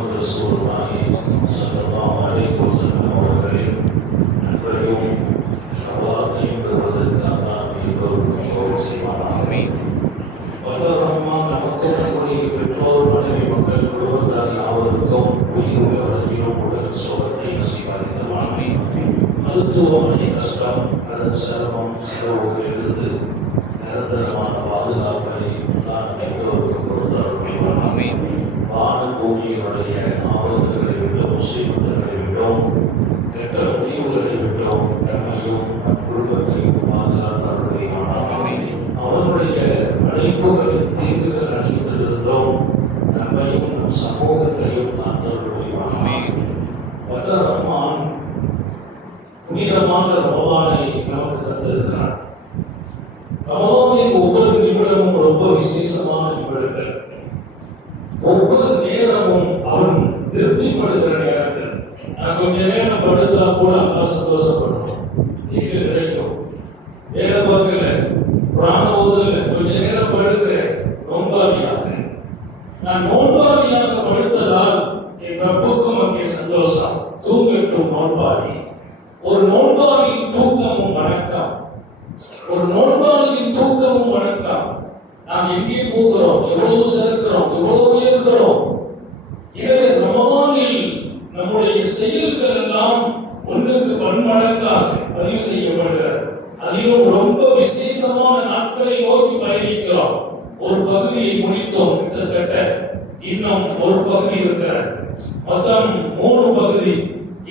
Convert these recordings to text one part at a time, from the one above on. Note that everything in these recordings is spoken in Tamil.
முகமது ரசூலுல்லாஹி ஸல்லல்லாஹு அலைஹி வஸல்லம் அவர்களின் அன்பையும் ஷஃபாஅத்தையும் பெறுவதற்காக நாம் எல்லோருக்கும் கௌரவ செய்வானாக. வல்ல ரஹ்மான் நமக்கும் நம்முடைய பெற்றோர் மனைவி மக்கள் குடும்பத்தார் யாவருக்கும் உயிர் உள்ளவர்களிலும் உடல் சுகத்தை நசீபாக்கிடுவானாக. மருத்துவமனை கஷ்டம், அதன் சிரமம், செலவுகளிலிருந்து நிரந்தரமான பாதுகாப்பை நான் எல்லோருக்கும் கொடுத்தார்கள். வான பூமியினுடைய ஆபத்துகளை விட்டோம், முசீபத்துகளை விட்டோம், கெட்ட முடிவுகளை விட்டோம், நம்மையும் நம் குடும்பத்தையும் பாதுகாத்தார்கள். அவனுடைய படைப்புகளின் தீங்குகள் அனைத்திலிருந்தோம் நம்மையும் நம் சமூகத்தையும் காத்தருள்வானாக. வல்ல ரஹ்மான் புனிதமான ரமலானை நமக்கு தந்திருக்கிறார். ரமலானின் ஒவ்வொரு நிமிடமும் ரொம்ப விசேஷமான நிமிடங்கள். ஒவ்வொரு நேரமும் அவன் திருப்திப்படுகிற நேரங்கள். நான் கொஞ்ச நேரம் படுத்தா கூட அப்பா சந்தோஷப்படுறோம். நீங்க கிடைக்கும் வேலை பார்க்கல, பிராண ஊதல, கொஞ்ச நேரம் படுக்கிறேன் நோன்பாளியாக. நான் நோன்பாளியாக படுத்ததால் என் ரப்புக்கும் அங்கே சந்தோஷம். தூங்கட்டும் நோன்பாளி. ஒரு நோன்பாளியின் தூக்கமும் வணக்கம். ஒரு நோன்பாளியின் தூக்கமும் வணக்கம். நாம் எங்கே போகிறோம், எவ்வளவு சேர்க்கிறோம், எவ்வளவு உயர்கிறோம். எனவே ரமலானில் நம்முடைய செயல்கள் எல்லாம் ஒன்றுக்கு பன்மடங்காக பதிவு செய்யப்படுகிறது. அதிலும் ரொம்ப விசேஷமான நாட்களை நோக்கி பயணிக்கிறோம். ஒரு பகுதியை முடித்தோம், கிட்டத்தட்ட இன்னும் ஒரு பகுதி இருக்கிறது. மொத்தம் 3 பகுதி.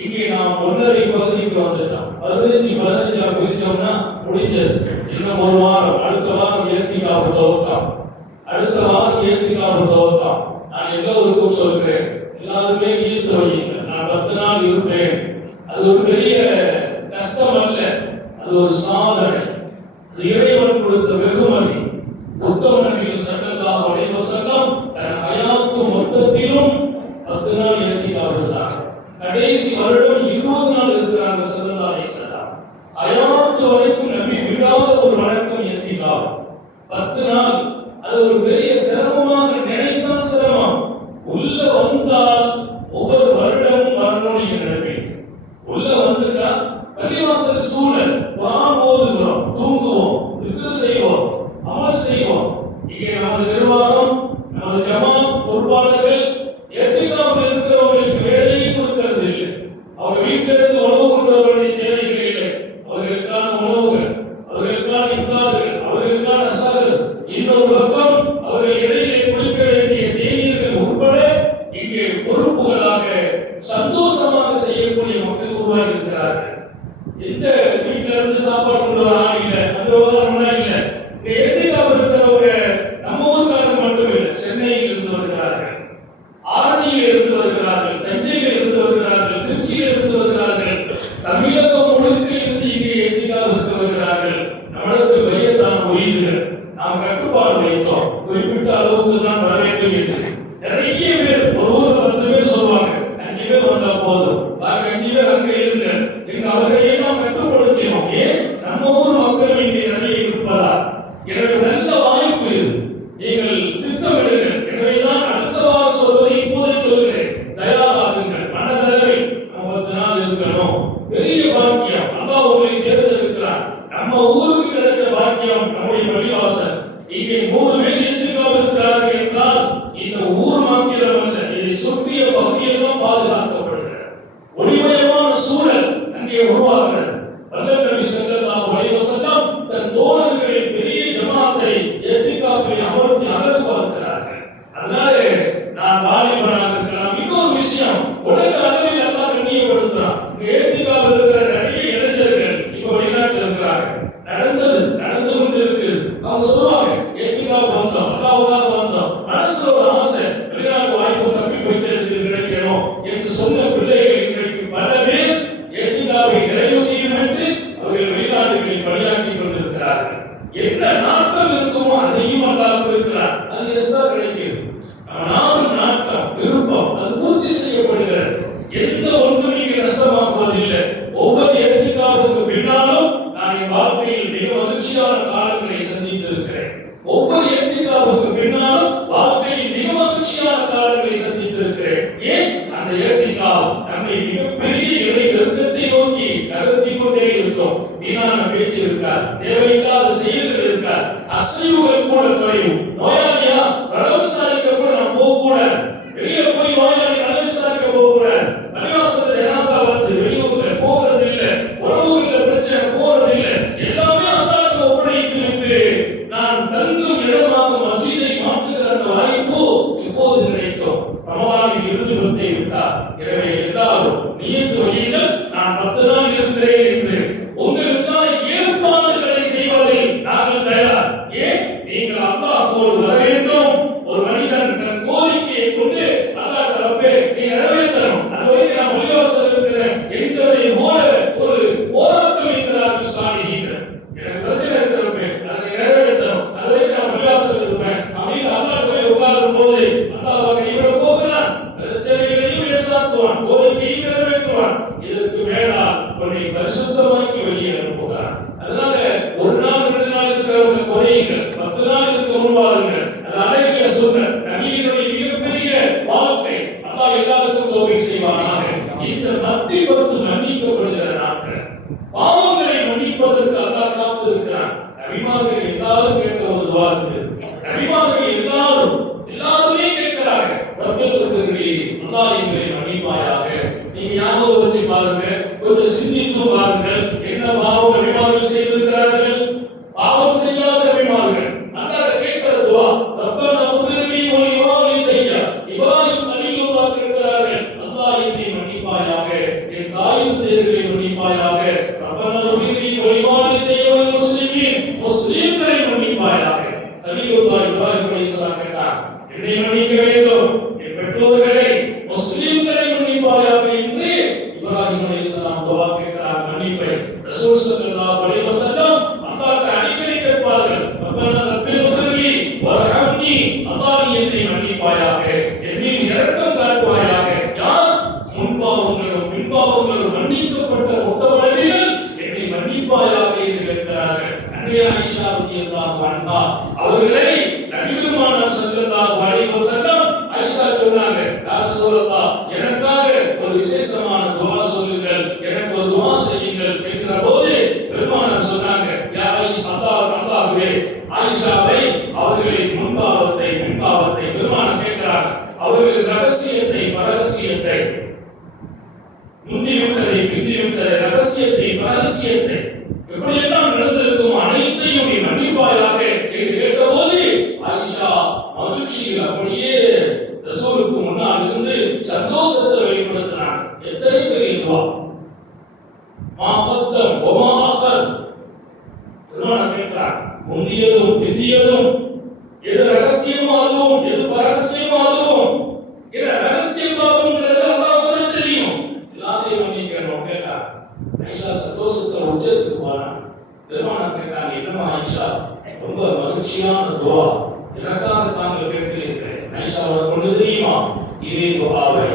இங்கே நாம் 1.5 பகுதிக்கு வந்துட்டோம். 15 பிரிச்சோம்னா முடிஞ்சது. இன்னும் ஒரு வாரம், அடுத்த வாரம் ஏத்திகாப்பு துவக்கம், அடுத்த வாரம் ஏத்திகாப்பு துவக்கம். நான் எல்லோருக்கும் சொல்கிறேன், எல்லாருமே ஈர்த்து வையுங்க. நான் 10 நாள் இருப்பேன். அது ஒரு பெரிய கஷ்டம் அல்ல, அது ஒரு சாதனை. அது இறைவன் கொடுத்த வெகுமதி. உத்தம நபிகள் ஸல்லல்லாஹு அலைஹி வஸல்லம் தன் ஹயாத்து மொத்தத்திலும் 10 நாள் ஏத்திகாப்பு தான். கடைசி வருடம் 20 நாள் இருக்கிறாங்க ஸல்லல்லாஹு அலைஹி வஸல்லம். ஹயாத்து வரைக்கும் நபி விடாத ஒரு வணக்கம் ஏத்திகாப்பு. 10 நாள். அது ஒரு பெரிய சிரமமாக நினைத்தான் சிரமம். உள்ள வந்தால் ஒவ்வொரு வருடமும் வரணும்னு நபி. உள்ள வந்துட்டா பள்ளிவாசல் சூழல், குர்ஆன் ஓதுகிறோம், தூங்குவோம், திக்ர் செய்வோம், அமல் செய்வோம். இங்கே நமது நிர்வாகம், நமது ஜமாத் பொறுப்பாளர்கள் ஏத்திகாப்பில் இருக்கிறவங்களுக்கு வேலையை கொடுக்கிறது இல்லை. அவங்க வீட்டிலிருந்து உணவு கொண்டு வர வேண்டிய தேவைகள் இல்லை. அவர்களுக்கான உணவுகள், அவர்களுக்கான இஃப்தார்கள், அவர்களுக்கான சஹர், இன்னொரு பக்கம் அவர்கள் இடையிலே குளிக்க வேண்டிய தேநீர்கள் உட்பட இங்கே பொறுப்புகளாக சந்தோஷமாக செய்யக்கூடிய மக்கள் உருவாகி இருக்கிறார்கள். எந்த வீட்டில இருந்து சாப்பாடு கொண்டு வர இல்லை, அந்த விவகாரம்லாம் இல்லை. ஏத்திகாப்பு இருக்கிறவங்க நம்ம ஊருக்காரங்க மட்டும் இல்லை, சென்னையில் இருந்து வருகிறார்கள், ஆரணியில் இருந்து வருகிறார்கள், தஞ்சையில் இருந்து வருகிறார்கள், திருச்சியில் இருந்து வருகிறார்கள், தமிழகம் முழுக்க இருந்து இங்கே ஏத்திகாப்பு இருக்க வருகிறார்கள். நம்மிடத்தில் வையத்தான் ஒழியுங்கள். நாம் கட்டுப்பாடு வைத்தோம், குறிப்பிட்ட அளவுக்கு தான் வர வேண்டும் என்று. நிறைய பேர் ஒரு ஊர்ல 10 பேர் சொல்லுவாங்க, 5 பேர் வந்தா போதும், பாக்கி 5 பேர் அங்கே இருங்க. எங்க அவர்களை நாம் கட்டுப்படுத்தினோம். ஏன்? நம்ம ஊர் மக்கள் இங்கே நிறைய இருப்பதா. எனவே நல்ல வாய்ப்பு இது. நீங்கள் திட்டமிடுங்கள். எனவேதான் அடுத்த வாரம் சொல்வதை இப்போதே சொல்கிறேன். தயாராகுங்கள். மனதளவில் 50 நாள் இருக்கணும். பெரிய பாக்கியம். அல்லாஹ் உங்களை தேர்ந்தெடுக்கிறார். நம்ம ஊருக்கு கிடைச்ச பாக்கியம் நம்முடைய பள்ளிவாசல். இங்கே 3 பேர் ஏத்திகாப்பு இருக்கிறார்கள் என்றால் இந்த ஊர் மாத்திரம் அல்ல, இதை சுற்றிய பகுதியெல்லாம் பாதுகாக்கப்படுகிறது. ஒளிமயமான சூழல் அங்கே உருவாகிறது. வல்ல நபி ஸல்லல்லாஹு அலைஹி வஸல்லம் தன் தோழர்களின் பெரிய ஜமாத்தை ஏத்திகாப்பில் அமர்த்தி அழகு பார்க்கிறார்கள். அதனால நான் வாலிபனாக இருக்கலாம். இன்னொரு விஷயம், உலக அளவில் அல்லாஹ் கண்ணியப்படுத்துறான். ஏத்திகாப்பில் இருக்கிற நிறைய இளைஞர்கள் இப்ப வெளிநாட்டில் இருக்கிறார்கள். நடந்து கொண்டு இருக்கு. அவங்க சொல்லுவாங்க, ஏத்திகாப்பு வந்தோம், அல்லாஹ்வுக்காக வந்தோம், மனசுல ஒரு ஆசை, வெளிநாட்டு வாய்ப்பு தப்பி போயிட்டு இருக்கு, கிடைக்கணும் என்று சொன்ன பிள்ளைகள் இன்றைக்கு பல பேர் ஏத்திகாப்பை நிறைவு செய்துவிட்டு அவர்கள் வெளிநாடுகளில் பணியாற்றி கொண்டிருக்கிறார்கள். என்ன நாட்டம் இருக்குமோ அதையும் அல்லாஹ் கொடுக்கிறார். அது எஸ்தா கிடைக்கிறது. ஆனால் நாட்டம், விருப்பம் அது பூர்த்தி செய்யப்படுகிறது. எந்த ஒன்றும் நீங்க நஷ்டமாக்குவதில்லை. ஒவ்வொரு ஏத்திகாப்புக்கு பின்னாலும் நான் என் வாழ்க்கையில் மிக மகிழ்ச்சியான காலங்களை சந்தித்திருக்கிறேன். ஒவ்வொரு ஏத்திகாப்புக்கு பின்னாலும் வாழ்க்கையில் மிக மகிழ்ச்சியான காலங்களை சந்தித்திருக்கிறேன். இருக்கிறேன். ஏன் அந்த ஏத்திக்கால் நம்மை மிகப்பெரிய இறை நெருக்கத்தை நோக்கி நகர்த்திக் கொண்டே இருக்கும். வீணான பேச்சு இருக்காது, தேவையில்லாத செயல்கள் இருக்காது, அசைவுகள் கூட குறையும். நோயாளியா ரத்தம் விசாரிக்க கூட நம்ம போக கூடாது. வெளியே போய் நோயாளி ரத்தம் விசாரிக்க போக கூடாது. பள்ளிவாசல்ல ஜனாசா வருது, வெளியூர்ல போகிறது இல்லை, உறவுல பிரச்சனை போறது இல்லை, எல்லாமே அல்லாஹ்வுக்கு ஒப்படைத்து விட்டு நான் தங்கும் இடமாக மஸ்ஜிதை மாற்றுகிற அந்த வாய்ப்பு எப்போது கிடைக்கும்? ரமலானின் இறுதி பத்தை விட்டார். எனவே எல்லாரும் நியத்து வையுங்கள், நான் 10 நாள் இருக்கிறேன் என்று. உங்களுக்கான ஏற்பாடுகளை செய்வதில் நாங்கள் தயார். ஏன்? நீங்கள் அல்லாஹ்வோடு வர வேண்டும். ஒரு மனிதன் தன் கோரிக்கையை கொண்டு அல்லாஹ் தரப்பே நீ நிறைவேற்றணும். அதுவரை நான் பள்ளிவாசல் இருக்கிறேன் என்பதை போல ஒரு போராட்டம் இருக்கிறார்கள் சாலிஹீன்கள். எனக்கு பிரச்சனை இருக்கிறப்பே அதை நிறைவேற்றணும், அதுவரை நான் பள்ளிவாசல் இருப்பேன் அப்படின்னு அல்லாஹ் போய் உட்காரும் போது அல்லாஹ் கைவிட போகிறான். பிரச்சனைகளையும் லேசாக்குவான், கோரிக்கையும் நிறைவேற்றுவான். இதற்கு மேலால் உன்னை பரிசுத்தமாக்கி வெளியே அனுப்புகிறான். அதனால ஒரு நாள் 2 நாள் இருக்கிறவங்க குறையுங்கள், 10 நாள் இருக்க முன்வாருங்கள். அது அழகிய சொன்ன நபியினுடைய மிகப்பெரிய வாழ்க்கை. அல்லாஹ் எல்லாருக்கும் தௌபீக் செய்வானாக. இந்த மத்தி 10 மன்னிக்கப்படுகிற நாட்கள், பாவங்களை மன்னிப்பதற்கு அல்லாஹ் காத்திருக்கிறான். நபிமார்கள் எல்லாரும் கேட்ட ஒரு துஆ இருக்கு. நபிமார்கள் எல்லாருமே கேட்கிறாங்க, ரப்பியத்துல்லாஹி அல்லாஹ் எங்களை மன்னிப்பாயாக. நீங்க ஞாபகம் வச்சு பாருங்க, கொஞ்சம் சிந்தித்து பாருங்கள். என்ன பாவம் நபிமார்கள் செய்திருக்கிறார்கள்? பாவம் செய்யாத நபிமார்கள் அல்லாஹ் கேட்கிற துஆ, ரப்பனா உஃபிர்லி வ லிவாலிதைய. இப்ராஹிம் கலீலுல்லாஹ் கேட்கிறார்கள், அல்லாஹ் என்னை மன்னிப்பாயாக, என் தாய் தந்தையர்களை மன்னிப்பாயாக. ரப்பனா உஃபிர்லி வ லிவாலிதைய வல் முஸ்லிமீன், முஸ்லிம்களை மன்னிப்பாயாக. கலீலுல்லாஹ் இப்ராஹிம் அலைஹிஸ்ஸலாம் கேட்டார், என்னை மன்னிக்க வேண்டும், என் பெற்றோர்களை முஸ்லிம்களை மன்னிப்பாயாக என்று இப்ராஹிம் அலைஹிஸ்ஸலாம் துஆ கேட்கிறார். மன்னிப்பை ரசூல் ஸல்லல்லாஹு அலைஹி வஸல்லம் அல்லாஹ்வை அடிக்கடி கேட்பார்கள், ரப்பனா ரப்பில் உஃபிர்லி வர்ஹம்னி, அல்லாஹ் என்னை மன்னிப்பாயாக, என் மீது இரக்கம் காட்டுவாயாக. யார்? முன்பாவங்களும் பின்பாவங்களும் மன்னிக்கப்பட்ட முத்தமனிதர்கள் என்னை மன்னிப்பாயாக என்று கேட்கிறார்கள். அன்னை ஆயிஷா ரலியல்லாஹு அன்ஹா அவர்களை நபி பெருமானார் ஸல்லல்லாஹு அலைஹி வஸல்லம் ஆயிஷா சொன்னாங்க, யா ரசூலல்லாஹ் எனக்காக ஒரு விசேஷமான துஆ சொல்லுங்கள், எனக்கு ஒரு துஆ செய்யுங்கள் என்கிற போது பெருமானார் சொன்னாங்க, யா ஆயிஷா, அல்லாஹ்வே ஆயிஷாவை அவர்களின் முன்பாவத்தை பின்பாவத்தை பெருமானார் கேட்கிறார். அவர்களின் ரகசியத்தை பரகசியத்தை, முந்திவிட்டதை பிந்திவிட்டதை, ரகசியத்தை பரகசியத்தை எப்படியெல்லாம் நடந்திருக்கும் அனைத்தையும் நீ மன்னிப்பாயாக என்று கேட்டபோது ஆயிஷா மகிழ்ச்சியில் அப்படியே ரசூலுக்கு முன்னால் இருந்து சந்தோஷத்தை வெளிப்படுத்தினார். எத்தனை பெரிய துஆ! மா கத்தம் வமா அகர். பெருமானார் கேட்கிறார், முந்தியதும் பிந்தியதும், எது ரகசியமோ அதுவும் எது பரகசியமோ அதுவும். இது ரகசியமாகும்ங்கிறது அல்லாஹ்வுக்கு தெரியும். எல்லாத்தையும் மன்னிக்கணும் கேட்டார். ஆயிஷா சந்தோஷத்தை உச்சத்துக்கு போனாங்க. பெருமானார் கேட்டாங்க, என்னமா ஆயிஷா, ரொம்ப மகிழ்ச்சியான துஆ எனக்காக தாங்கள் கேட்கிறீர்கள். ஆயிஷா கொண்டு தெரியுமா, இதே துஆவை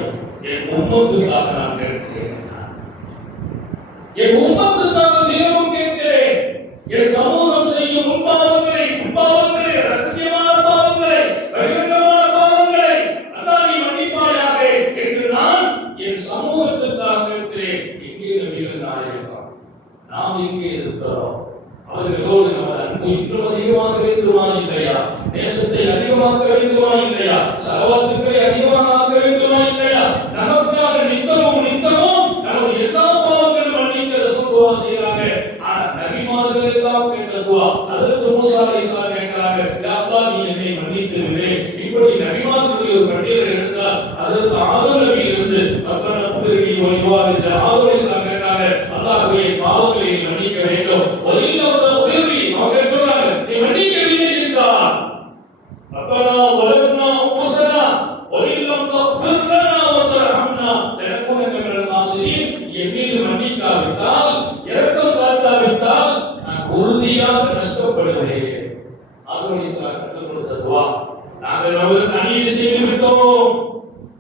என் உம்மத்துக்காக நான் கேட்கிறேன். என் உம்மத்துக்காக தினமும் கேட்கிறேன். என் சமூகம் செய்யும் முன்பாவங்களை, ரகசியமான பாவங்களை, பகிரங்கமான பாவங்களை அல்லாஹ் நீ மன்னிப்பாயாக என்று நான் என் சமூகத்துக்காக கேட்கிறேன். எங்கே நபிகள் நாயகம், நாம் எங்கே இருக்கிறோம்? அவர்களோடு நமது அன்பு இன்னும் அதிகமாக வேண்டுமா இல்லையா? நேசத்தை அதிகமாக்க வேண்டுமா இல்லையா? சலவாத்துக்களை அதிகமாக ஆக்க வேண்டுமா இல்லையா? நமக்காக நித்தமும் நமது எல்லா பாவங்களும் மன்னிக்க ரசூல் துஆ செய்றாங்க. நபிமார்கள் எல்லாம் கேட்ட துஆ. ஹஜ்ரத் மூஸா அலைஹிஸ்ஸலாம் கேட்கிறாங்க, யா அல்லாஹ் நீ என்னை மன்னித்து விடு. இப்படி நபிமார்களுடைய ஒரு பட்டியலை எடுத்தால் ஹஜ்ரத் ஆதம் நபியிலிருந்து ரப்பனா உஃபிர்லி வ லிவாலிதைய ஆதம் அலைஹிஸ்ஸலாம் கேட்டாங்க, அல்லாஹ்வே பாவங்களை நீ மன்னிக்க வேண்டும். வலில்லா தஃபிர்லி, அவங்க சொன்னாங்க, நீ மன்னிக்கவில்லை என்றால் ரப்பனா வலன்னா அன்ஃபுஸனா வலில்லம் தஃபிர் லனா வ தர்ஹம்னா லனகுன மினல் காசிரீன். என் மீது மன்னிக்காவிட்டால், இரக்கம் காட்டாவிட்டால் நான் உறுதியாக நஷ்டப்படுவேன். ஆதம் அலைஹிஸ்ஸலாம் கற்றுக் கொடுத்த துஆ. நாங்கள் அவர்களுக்கு அநீதி செய்து விட்டோம்,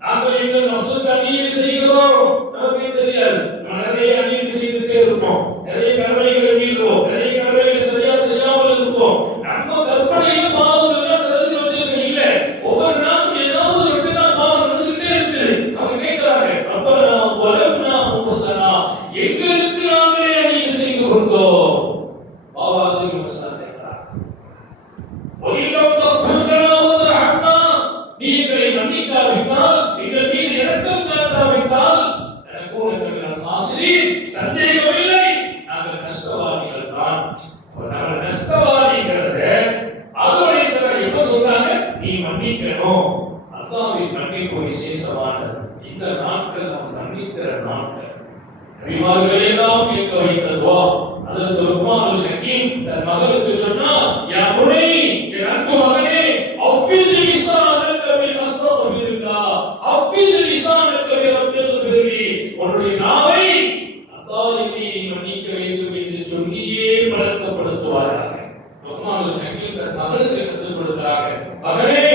நாங்கள் எங்கள் நஃப்ஸுக்கு அநீதி செய்கிறோம், நமக்கே தெரியாது. நிறைய அநீதி செய்துட்டே இருப்போம், நிறைய கடமைகளை மீறுவோம், நிறைய கடமைகளை சரியா செய்யாமல் இருப்போம். நம்ம கற்பனையில் பாவங்கள் எல்லாம் செலுத்தி வச்சிருக்க இல்லை. ஒவ்வொரு நாளும் ஏதாவது ஒரு பாவம் நடந்துகிட்டே இருக்கு. மன்னிக்காவிட்டால், எங்கள் மீது இரக்கம் காட்டாவிட்டால் சந்தேகமில்லை, நாங்கள் நஷ்டவாதிகள் தான். நாங்கள் நஷ்டவாதிங்கிறத ஆகவே சிலர் எப்ப சொல்றாங்க, நீ மன்னிக்கணும். அல்லாஹ்வின் மன்னிப்பு விசேஷமானது. இந்த நாட்கள் நாம் மன்னிக்கிற நாட்கள். நபிமார்களை எல்லாம் கேட்க வைத்த துஆ. ஹஜ்ரத் லுக்மானுல் ஹக்கீம் தன் மகனுக்கு சொன்னார், யா புனை, என் அன்பு மகனே, அவ்விது லிசானக பில் அஸ்தக்ஃபிருல்லாஹ், அவ்விது லிசானக பி ரப்பில், உன்னுடைய நாவை அல்லாஹ்வை மன்னிக்க வேண்டும் என்று சொல்லியே பழக்கப்படுத்துவாராக. லுக்மானுல் ஹக்கீம் தன் மகனுக்கு கற்றுக் கொடுக்கிறாங்க, மகனே,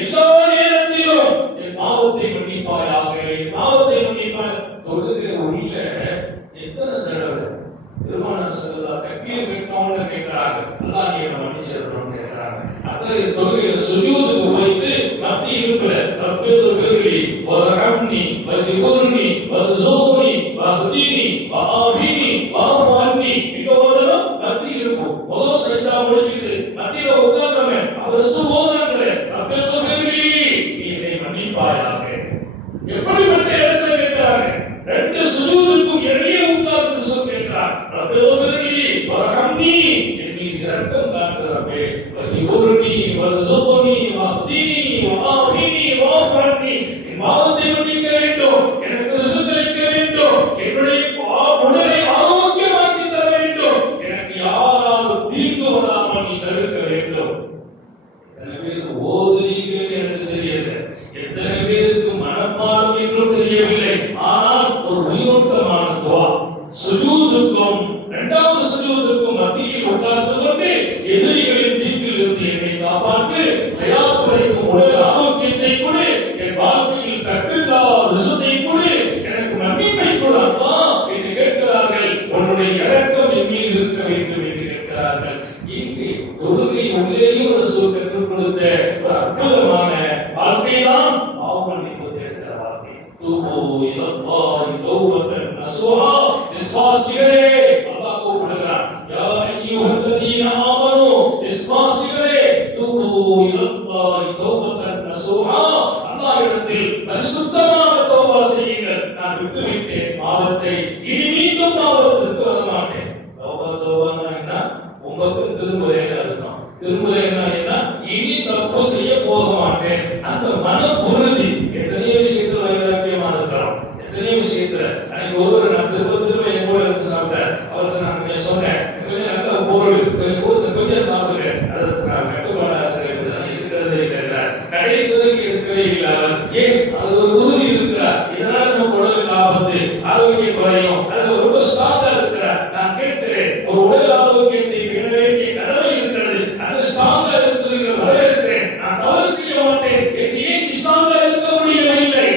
எல்லா நேரத்திலும் என் பாவத்தை மன்னிப்பாயாக, என் பாவத்தை மன்னிப்பாய். தொழுகை உள்ள எத்தனை தடவை பெருமானார் ஸல்லல்லாஹு தக்பீர் கட்டவுடனே கேக்குறாங்க, அல்லாஹ் நீ என்ன மன்னிச்சிரணும் கேக்குறாங்க. அதே தொழுகையில சுஜூதுக்கு போயிட்டு மத்தி இருக்குல, ரப்பில் பிர்லி வர்ஹம்னி வஜ்புர்னி வர்ஸுக்னி வஹ்தினி வஆஃபினி வஅஃபுன்னி, இங்க வரணும் மத்தி இருக்கும். முதல் சஜ்தா முடிச்சிட்டு மத்தியில உட்கார்றவங்க அவர் சுபோதனங்களே, ரப்பில் பிர்லி நீ என்னை மன்னிப்பாயாக. எப்படிப்பட்ட இடத்துல கேட்கிறாங்க, ரெண்டு சுஜூதுக்கும் இடையே உட்கார்ந்து சொல்கிறார், ரப்பில் பிர்லி வர்ஹம்னி, என் மீது இரக்கம் காட்டு ரப்பே, வஜ்புர்னி வர்ஸுக்னி வஹ்தினி வஆஃபினி வஅஃபுன்னி, என் பாவத்தை மன்னிக்க வேண்டும், எனக்கு ரிஸ்க் அளிக்க வேண்டும், என்னுடைய உடலை ஆரோக்கியமாக்கி தர வேண்டும், எனக்கு யாராலும் தீங்கு வராமல் நீ தடுக்க வேண்டும். எத்தனை பேர் ஓதுறீங்க எனக்கு தெரியல, எத்தனை பேருக்கு மனப்பாடம் என்றும் தெரியவில்லை. ஆனால் ஒரு உயிரோட்டமான துஆ. சுஜூதுக்கும் இரண்டாவது சுஜூதுக்கும் மத்தியில் உட்கார்ந்து கொண்டு எதிரிகளின் தீங்கில் இருந்து என்னை காப்பாற்று, ஹயாத் வரைக்கும் உடல் ஆரோக்கியத்தை கொடு, என் வாழ்க்கையில் தப்பில்லா ரிசுத்தை கொடு, எனக்கு மன்னிப்பை கொடு அல்லாஹ் என்று கேட்கிறார்கள். உன்னுடைய இரக்கம் என் மீது இருக்க வேண்டும் என்று கேட்கிறார்கள். இங்கு தொழுகை உள்ளேயும் ரசூல் கற்றுக் கொடுத்த ஒரு அற்புதமான வாழ்க்கைதான் பாவ மன்னிப்பு தேடுகிற வாழ்க்கை. தூபு இலல்லாஹி தௌபத்தன் நஸூஹா, விஸ்வாசிகளே, அல்லாஹ் கூப்பிடுகிறான், யா அய்யுஹல்லதீன ஆமனூ, விஸ்வாசிகளே, தூபு இலல்லாஹி தௌபத்தன் நஸூஹா, அல்லாஹ்விடத்தில் பரிசுத்தமான தௌபா செய்யுங்கள். நான் விட்டுவிட்டேன் பாவத்தை, இனி மீண்டும் பாவத்திற்கு வர மாட்டேன். தௌபான்னா என்ன? உங்களுக்கு திரும்புறேன்னு அர்த்தம். திரும்புறேன்னா என்ன? இனி தப்பு செய்ய போக மாட்டேன். அந்த மன உறுதி. எத்தனையோ விஷயத்துல வைராக்கியமா இருக்கிறோம், எத்தனையோ விஷயத்துல. அன்னைக்கு ஒருவர் நான் திரும்ப என் கூட இருந்து சாப்பிட்டேன். அவருக்கு நான் கொஞ்சம் சொன்னேன், நல்ல பொருள் கொஞ்சம் சாப்பிடுங்க, அது கட்டுப்பாடா இருக்கிறது இல்லை. கடைசி வரைக்கும் இருக்கவே இல்லை அவர். ஏன்? அது ஒரு உறுதி இருக்கிறார். இதனால நம்ம உடலுக்கு ஆபத்து, ஆரோக்கியம் குறையும், அது ரொம்ப ஸ்ட்ராங்கா இருக்கிறார். நான் கேட்கிறேன், ஒரு உடல் ஆரோக்கியத்தை பெற வேண்டிய கடமை இருக்கிறது, அது ஸ்ட்ராங்கா இருக்கிறீர்கள், வரவேற்கிறேன். நான் தவறு செய்ய மாட்டேன் என்று ஏன் ஸ்ட்ராங்கா இருக்க முடியவில்லை?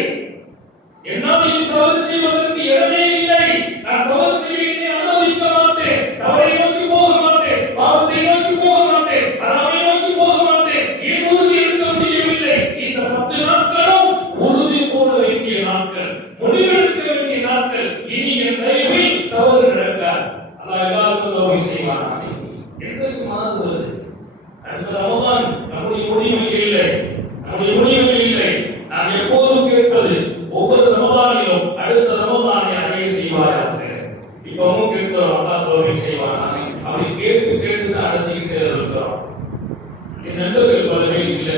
என்னால் இது தவறு செய்வதற்கு இடமே இல்லை. நான் தவறு செய்வதை அனுமதிக்க மாட்டேன், தவறை நோக்கி போக மாட்டேன், பாவத்தை நோக்கி போக மாட்டேன், ஹராமை நோக்கி போக மாட்டேன். ஏன் உறுதி இருக்க முடியவில்லை? இந்த 10 நாட்களும் உறுதி போட வேண்டிய நாட்கள், முடிவெடுக்க வேண்டிய நாட்கள். இனி என் லைஃபில் தவறு நடக்காது. அல்லாஹ் எல்லாருக்கும் தௌபா செய்வான். என்றைக்கு மாறுவது? அடுத்த ரமதான் நம்முடைய முடிவில் இல்லை, நம்முடைய முடிவில் இல்லை. நாம் எப்போதும் கேட்பது, ஒவ்வொரு ரமதானிலும் அடுத்த ரமதானை அடைய செய்வாயாக. இப்பவும் கேட்கிறோம், அல்லாஹ் தௌபா செய்வான். அப்படி கேட்டு கேட்டு தான் அடைஞ்சிக்கிட்டே இருக்கிறோம். என் நண்பர்கள் பல பேர் இல்லை,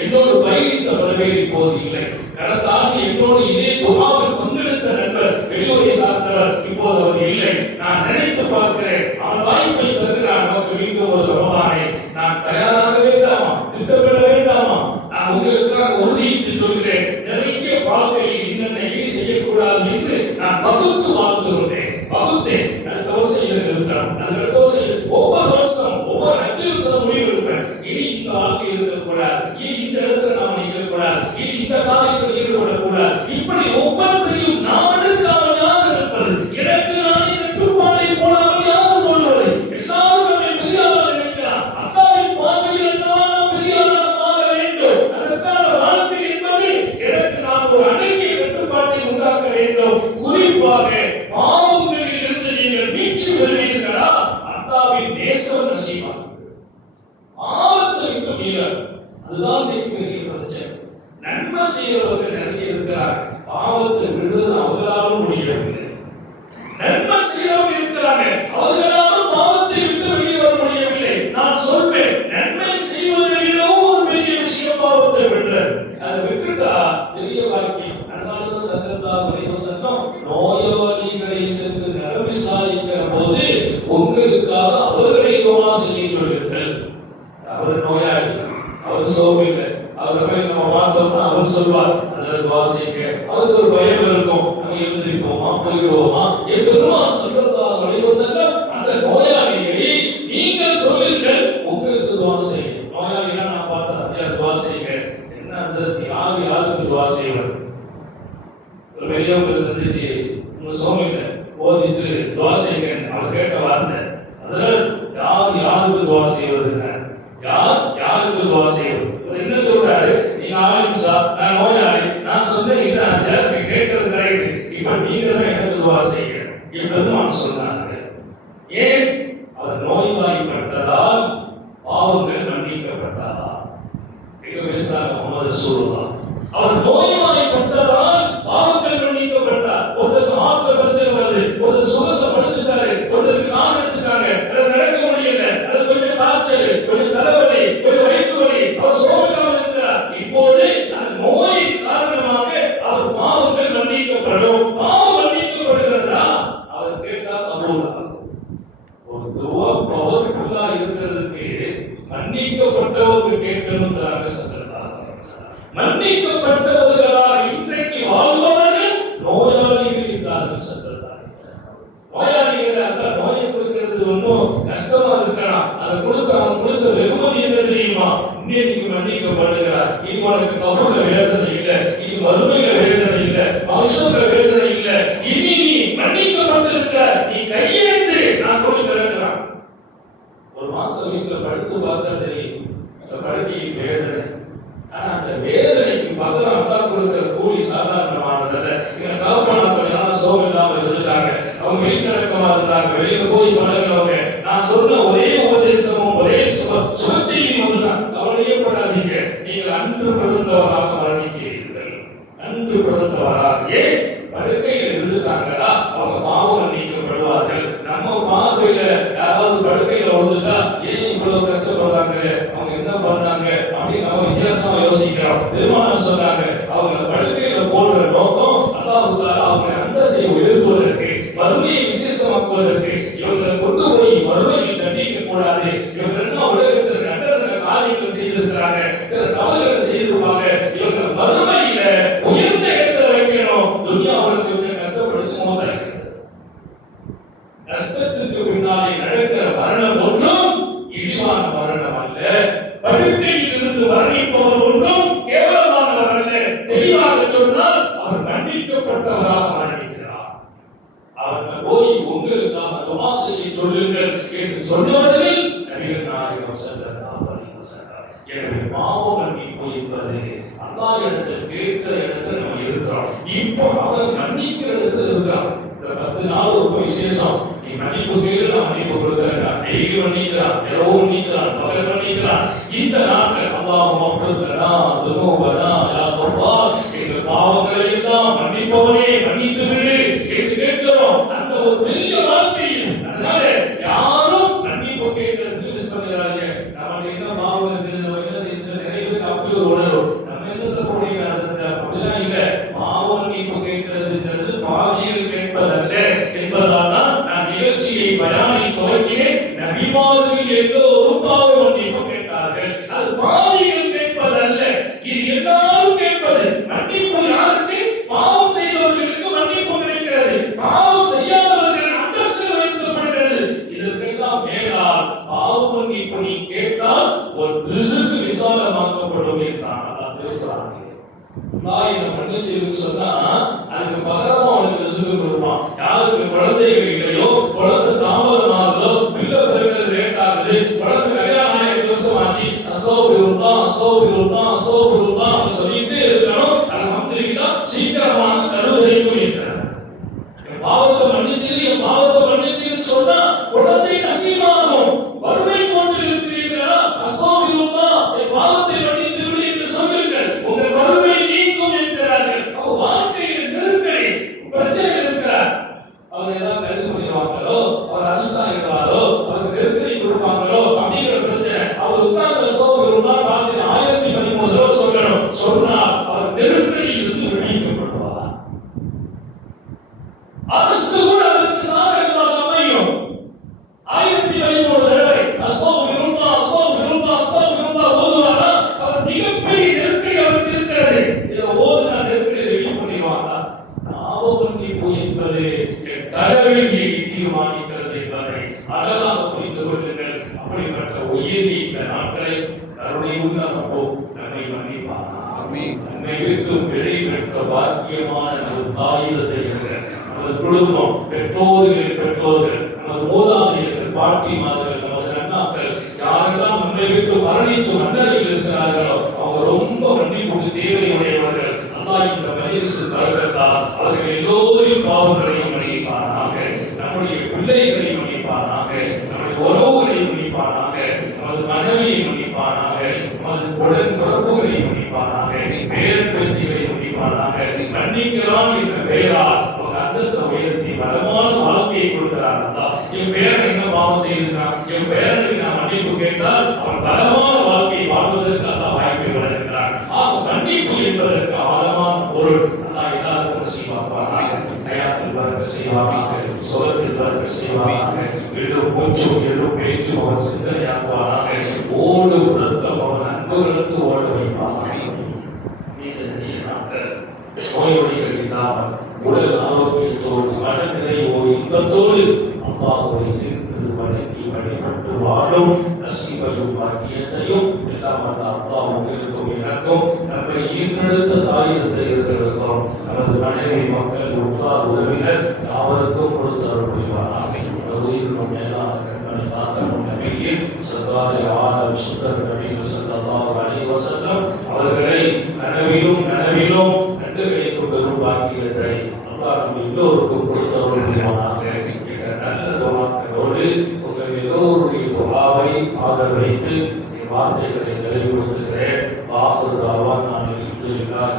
என்னோடு பயணித்த பல பேர் இப்போது இல்லை. கடந்த ஆண்டு என்னோடு இதே துஆவில் பங்கெடுத்த நண்பர், வெளியூரை சார்ந்தவர், இப்போது அவர் இல்லை. நான் நினைத்து பார்க்கிறேன், அவன் வாய்ப்பை தருகிறான் நமக்கு மீண்டும் ஒரு ரமதானை. நான் தயாராக வேண்டாமா? திட்டமிட வேண்டாமா? நான் உங்களுக்காக உறுதியிட்டு சொல்கிறேன், நிறைய வாழ்க்கையில் இன்னென்ன செய்யக்கூடாது என்று நான் வகுத்து வாழ்ந்து கொண்டேன், வகுத்தேன். அடுத்த வருஷம் இது இருக்கிறோம், அடுத்த வருஷம் ஒவ்வொரு வருஷம் ஒவ்வொரு 5 வருஷம் முடிவு இருப்பேன். இனி இந்த வாழ்க்கை இருக்கக்கூடாது, இனி இந்த இடத்துல நாம் இருக்கக்கூடாது, இனி இந்த காரியத்தில் ஈடுபடக்கூடாது. இப்படி ஒவ்வொன்றையும் நான் எடுக்காமல் யார் இருப்பது? எனக்கு நானே கட்டுப்பாடை போடாமல் யார் போடுவது? எல்லாரும் நம்மை பெரியாராக நினைக்கிறார். அல்லாஹ்வின் பார்வையில் நான் பெரியாராக மாற வேண்டும். அதற்கான வாழ்க்கை என்பது எனக்கு நான் ஒரு அடங்கிய கட்டுப்பாட்டை உண்டாக்க வேண்டும். குறிப்பாக பாவங்களில் இருந்து நீங்கள் மீட்சி பெறுவீர்களா? அல்லாஹ்வின் நேசம் நசீபா. பாவத்தை விட்டு மீற, அதுதான் பெரிய பிரச்சனை. நன்மை செய்யறவர்கள் நிறைய இருக்கிறாங்க. பாவத்தை விடுவது அவங்களாலும் முடியவில்லை. நன்மை செய்யறவங்க இருக்கிறாங்க, அவர்களாலும் பாவத்தை விட்டு வெளியே வர முடியவில்லை. நான் சொல்வேன், நன்மை செய்வதை விடவும் ஒரு பெரிய விஷயம் பாவத்தை விடுறது. அதை விட்டுட்டா பெரிய வாக்கியம். அதனாலதான் சட்டம் நோயாளிகளை சென்று நலம் விசாரிக்கிற போது உங்களுக்காக அவர்களை துஆ செய்ய சொல்லுங்கள். அவர் நோயாளி, அவர் சோமில்லை, அவரை போய் நம்ம பார்த்தோம்னா அவர் சொல்வார் அதில் துஆ செய்யுங்க. அதுக்கு ஒரு பயம் இருக்கும், நம்ம எழுந்திருப்போமா போயிடுவோமா. என் பெருமான் ஸல்லல்லாஹு அலைஹி வஸல்லம் அந்த நோயாளியை நீங்கள் சொல்லுங்கள் உங்களுக்கு துஆ செய்யுங்க. நோயாளியா நான் பார்த்தா யார் துஆ செய்யுங்க. என்ன ஹஜ்ரத், யாருக்கு துஆ செய்வது? ஒரு வெளியவங்க சந்திச்சு உங்க சோமில்லை ஓதிட்டு துஆ செய்யுங்க அவர் கேட்ட வார்த்தை அதில் யாருக்கு துஆ செய்வதுங்க? யாருக்கு துஆ செய்வது? என்ன சொல்றாரு, நீங்க ஆலிம் சார், நான் நோயாளி, நான் சொன்னேன் இல்ல நீ கேட்டது கரெக்ட், இப்ப நீங்க தான் எனக்கு துஆ செய்யுங்க என்று சொன்னாங்க. ஏன்? அவர் நோய்வாய்ப்பட்டதால் பாவங்கள் மன்னிக்கப்பட்டதா? முகமது ரசூலுல்லாஹ் அவர் நோய்வாய்ப்பட்டதால் பாவங்கள் மன்னிக்கப்பட்டார். ஒருத்தருக்கு ஹார்ட்ல பிரச்சனை வருது, ஒரு சுகத்தை படுத்துட்டாரு, ஒருத்தருக்கு கால் எடுத்துட்டாங்க, நடக்க முடியல, அது கொஞ்சம் காய்ச்சல், கொஞ்சம் தலைவலி, கொஞ்சம் வயிற்று வலி, அவர் சோகமாக இருக்கிறார். இப்போது அந்த நோய் காரணமாக அவர் பாவங்கள் மன்னிக்கப்படும். பாவம் மன்னிக்கப்படுகிறதா? அவர் கேட்டால் கபூலாகும். ஒரு துவா பவர்ஃபுல்லா இருக்கிறதுக்கு மன்னிக்கப்பட்டவங்க கேட்கணும்ன்றாங்க சல்லல்லாஹு அலைஹி வஸல்லம். மன்னிக்கப்பட்டவர்களாக இன்றைக்கு வாழ்பவர்கள் நோயாளிகள் என்றார்கள் சல்லல்லாஹு அலைஹி வஸல்லம். நோயாளிகள் நோயை கொடுக்கிறது ஒன்றும் கஷ்டமா இருக்கலாம், அதை கொடுத்து அவன் கொடுத்த வெகுமதி என்ன தெரியுமா? இன்னைக்கு மன்னிக்கப்படுகிறார், இனி உனக்கு கபூர்ல வேதனை இல்லை, இனி மறுமையில வேதனை இல்லை, மனுஷத்துல வேதனை இல்லை, இனி நீ மன்னிக்கப்பட்டிருக்கிற, நீ கையேந்து நான் கொடுக்கிறேன். ஒரு மாசம் வீட்டுல படுத்து பார்த்தா தெரியும் அந்த படுக்கைக்கு வேதனை. ஆனா அந்த வேதனைக்கு பகவான் அல்லா கொடுக்கிற கூலி சாதாரணமானதல்ல. எங்க தகப்பனா கொஞ்சம் சோகம் இல்லாம இருக்காங்க, அவங்க வீட்டடக்கமா இருந்தாங்க, வெளியில போய் பழகிறவங்க. நான் சொன்ன ஒரே உபதேசமும் ஒரே சுபச்செய்தி ஒன்றுதான், கவலையே படாதீங்க, நீங்கள் அன்பு படுத்தவராக மரணிக்கிறீர்கள். அன்பு படுத்தவராக ஏன் படுக்கையில் இருந்துட்டாங்களா அவங்க பாவம் மன்னிக்கப்படுவார்கள். நம்ம பார்வையில யாராவது படுக்கையில விழுந்துட்டா ஏன் இவ்வளவு கஷ்டப்படுறாங்க, அவங்க என்ன பண்ணாங்க அப்படின்னு நம்ம வித்தியாசமா யோசிக்கிறோம். பெருமானார் சொன்னாங்க, அவங்க படுக்கையில போடுற நோக்கம் அல்லாஹ் தஆலா அவங்களை அந்தஸ்தை உயர்த்துவதற்கு, மறுமையை விசேஷமாக்குவதற்கு. இவங்களை கொண்டு போய் மறுமையில் தண்டிக்க கூடாது. இவங்க எல்லாம் உலகத்தில் கண்டன காரியங்கள் செய்திருக்கிறாங்க, சில தவறுகள் செய்திருப்பாங்க. இவங்க மறுமையில உயர்ந்த இடத்துல வைக்கணும். துன்யா அவங்களுக்கு கஷ்டப்படுத்தி மோதாங்க. கஷ்டத்துக்கு பின்னாலே நடக்கிற மரணம் ஒன்றும் இழிவான மரணம் அல்ல. படுக்கையில் இருந்து மரணிப்பவர் ஒன்றும் கேவலமானவர் அல்ல. தெளிவாக சொன்னால் அவர் மன்னிக்கப்பட்டவராக மரணிக்கிறார். அவர்கள் போய் உங்களுக்காக துஆ செய்ய சொல்லுங்கள் என்று சொன்னவர்கள் நபிகள் நாயகம் ஸல்லல்லாஹு அலைஹி வஸல்லம். எனவே பாவ மன்னிப்பு என்பது அல்லாஹ் இடத்தில் கேட்கிற இடத்துல நம்ம இருக்கிறோம். இப்போ அவர் மன்னிக்கிற இடத்துல இருக்கிறோம். இந்த 10 நாள் ஒரு விசேஷம். நீ மன்னிப்பு கேட்கிற, மன்னிப்பு கொடுக்கிறான், டெய்லி மன்னிக்கிறான், இரவு மன்னிக்கிறான், பகல் மன்னிக்கிறான். இந்த நாட்கள் அல்லாஹ் மஃபுர்லனா துனூபனா யா கஃபார், எங்கள் பாவங்களை எல்லாம் மன்னிப்பவனே மன்னித்து விடு என்று கேட்கிறோம். அந்த ஒரு பெரிய வார்த்தை. அதனால யாரும் மன்னிப்பு கேட்கறதுக்கு மிஸ் பண்ணிடாதீங்க. நம்ம என்ன பாவம் இருக்குது, நம்ம என்ன செய்யறது, நிறைய பேருக்கு அப்படி ஒரு உணர்வு. நம்ம என்ன தப்புடைய அப்படிலாம் இல்லை. பாவ மன்னிப்பு கேட்கறதுங்கிறது பாவியில் கேட்பதல்ல என்பதால் தான் நான் நிகழ்ச்சியை பயானை துவக்கினேன். நபிமார்கள் எல்லோரும் பாவ மன்னிப்பு கேட்டார்கள். அது பாவிகள் கேட்பதல்ல, இது எல்லாரும் கேட்பது. மன்னிப்பு யாருக்கு? பாவம் செய்தவர்களுக்கு மன்னிப்பு கிடைக்கிறது, பாவம் செய்யாதவர்கள் அந்தஸ்து வைக்கப்படுகிறது. இதற்கெல்லாம் மேலால் பாவ மன்னிப்பு நீ கேட்டால் ஒரு ரிஸ்க் விசாலமாக்கப்படும் என்றான் அல்லாஹ் திருக்குறானில். அல்லாஹ் என்ன மன்னிச்சிருக்கு சொன்னா அதுக்கு பகரமா அவனுக்கு ரிஸ்க் கொடுப்பான். யாருக்கு குழந்தைகள் இல்லையோ, குழந்தை தாமதமாகுதோ, பிள்ளை பிறகு லேட் ஆகுது, குழந்தை கல்யாணம் ஆகி வருஷமாச்சு, அஸ்தக்ஃபிருல்லாஹ் அஸ்தக்ஃபிருல்லாஹ் அஸ்தக்ஃபிருல்லாஹ் சொல்லிட்டே இருக்கணும். அல்ஹம்துலில்லாஹ் சீக்கிரமாக கருவறைக்கும் என்றார். பாவத்தை மன்னிச்சு, என் பாவத்தை மன்னிச்சுன்னு சொன்னா குழந்தை நசீபாகும். வறுமை கோட்டில் இருக்கிறீர்களா, அஸ்தக்ஃபிருல்லாஹ் என் பாவத்தை மன்னித்து விடு என்று சொல்லுங்கள். உங்கள் வறுமை நீங்கும். அரசு கூட அதற்கு சாதகமாக அமையும். 1013 தடவை அஸ்தக்ஃபிருல்லாஹ் அஸ்தக்ஃபிருல்லாஹ் அஸ்தக்ஃபிருல்லாஹ் ஓதுவாரா, அவர் மிகப்பெரிய நெருக்கடி அவருக்கு இருக்கிறது. இதை ஓதுனா நெருக்கடி வெளியே பண்ணிடுவாங்க. பாவமன்னிப்பு என்பது என் தலைவலியை தீர்மானிக்கிறது என்பதை அழகாக புரிந்து கொள்ளுங்கள். அப்படிப்பட்ட உயர்ந்த இந்த நாட்களை கருணை உள்ள ரப்போ நம்மை மன்னிப்பானா. நம்மை விட்டு வெளி பெற்ற பாக்கியமான நமது தாயிரத்தைகள், நமது குடும்பம், பெற்றோர்கள், நமது மூதாதையர்கள், பாட்டிமார்கள், நமது நன்னாக்கள், யாரெல்லாம் நம்மை விட்டு மரணித்து மன்னரில் இருக்கிறார்களோ அவங்க ரொம்ப மன்னிப்புக்கு தேவையுடையவர்கள். அல்லாஹ் இந்த மனிதசு தரத்தால் அவர்கள் எல்லோரின் பாவங்களையும் மன்னிப்பானாக, நம்முடைய பிள்ளைகளை மன்னிப்பானாக, நம்முடைய உறவுகளை மன்னிப்பானாக, நமது மனைவியை மன்னிப்பானாக, நமது உடன் தொடர்புகளை மன்னிப்பானாக, பேர் பேத்திகளை மன்னிப்பானாக. மன்னிக்கலாம் என்ற பெயரால் அவர் அந்தஸ்து உயர்த்தி வளமான வாழ்க்கையை கொடுக்கிறார். என் பேரன் என்ன பாவம் செய்திருக்கிறான், என் பேரனுக்கு நான் மன்னிப்பு கேட்டால் அவர் பலமான வாழ்க்கையை வாழ்வதற்கு அல்ல வாய்ப்பை வழங்குகிறார். மன்னிப்பு என்பதற்கு ஆழமான பொருள் அல்லாஹ் எல்லாருக்கும் செய்வாராக. தயாத்தில் வர்க்க செய்வாராக, சுகத்தில் வர்க்க செய்வாராக, எழு மூச்சும் எழு பேச்சும் அவன் சிந்தனையாக்குவாராக, ஓடு உணர்த்தம் அவன் அன்புகளுக்கு ஓட வைப்பாராக. நோய்கள் இல்லாமல் உடல் ஆரோக்கியத்தோடு மன நிறைவோடு இன்பத்தோடு அல்லாஹ்வை வணங்கி வழிபட்டு வாழும் நசீபையும் பாக்கியத்தையும் எல்லாம் வல்ல அல்லாஹ் உங்களுக்கும் எனக்கும் நம்மை ஈன்றெடுத்த தாயிரத்தையர்களுக்கும் நமது மனைவி மக்கள் உற்றார் உறவினர் யாவருக்கும் கொடுத்தருள் புரிவாராக. உயிரினும் மேலான கண்மணி காத்தமும் நபியின் சர்தாரி ஆலம் சுந்தர் நபிகள் ஸல்லல்லாஹு அலைஹி வஸல்லம் அவர்களை கனவிலும் நனவிலும் கண்டு கிடைக்கும் பெரும் பாக்கியத்தை அல்லாஹ் நம் எல்லோருக்கும் கொடுத்தருள் புரிவாராக. நல்ல துஆக்களோடு உங்கள் எல்லோருடைய துஆவை ஆதரவைத்து வார்த்தைகளை நிறைவுறுத்துகிறேன். வாஹிரு தஅவானா அல்ஹம்துலில்லாஹி